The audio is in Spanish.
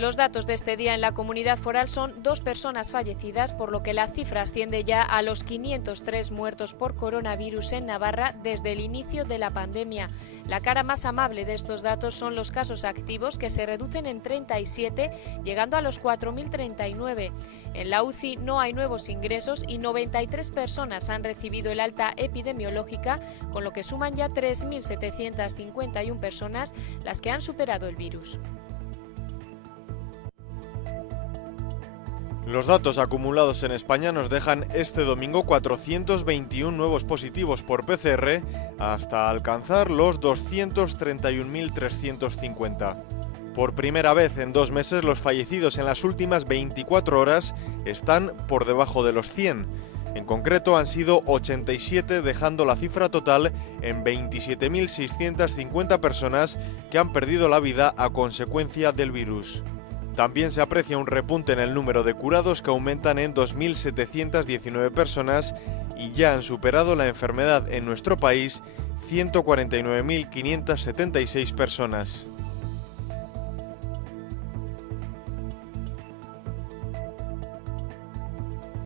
Los datos de este día en la comunidad foral son 2 personas fallecidas, por lo que la cifra asciende ya a los 503 muertos por coronavirus en Navarra desde el inicio de la pandemia. La cara más amable de estos datos son los casos activos, que se reducen en 37, llegando a los 4.039. En la UCI no hay nuevos ingresos y 93 personas han recibido el alta epidemiológica, con lo que suman ya 3.751 personas las que han superado el virus. Los datos acumulados en España nos dejan este domingo 421 nuevos positivos por PCR hasta alcanzar los 231.350. Por primera vez en 2 meses, los fallecidos en las últimas 24 horas están por debajo de los 100. En concreto han sido 87, dejando la cifra total en 27.650 personas que han perdido la vida a consecuencia del virus. También se aprecia un repunte en el número de curados, que aumentan en 2.719 personas y ya han superado la enfermedad en nuestro país 149.576 personas.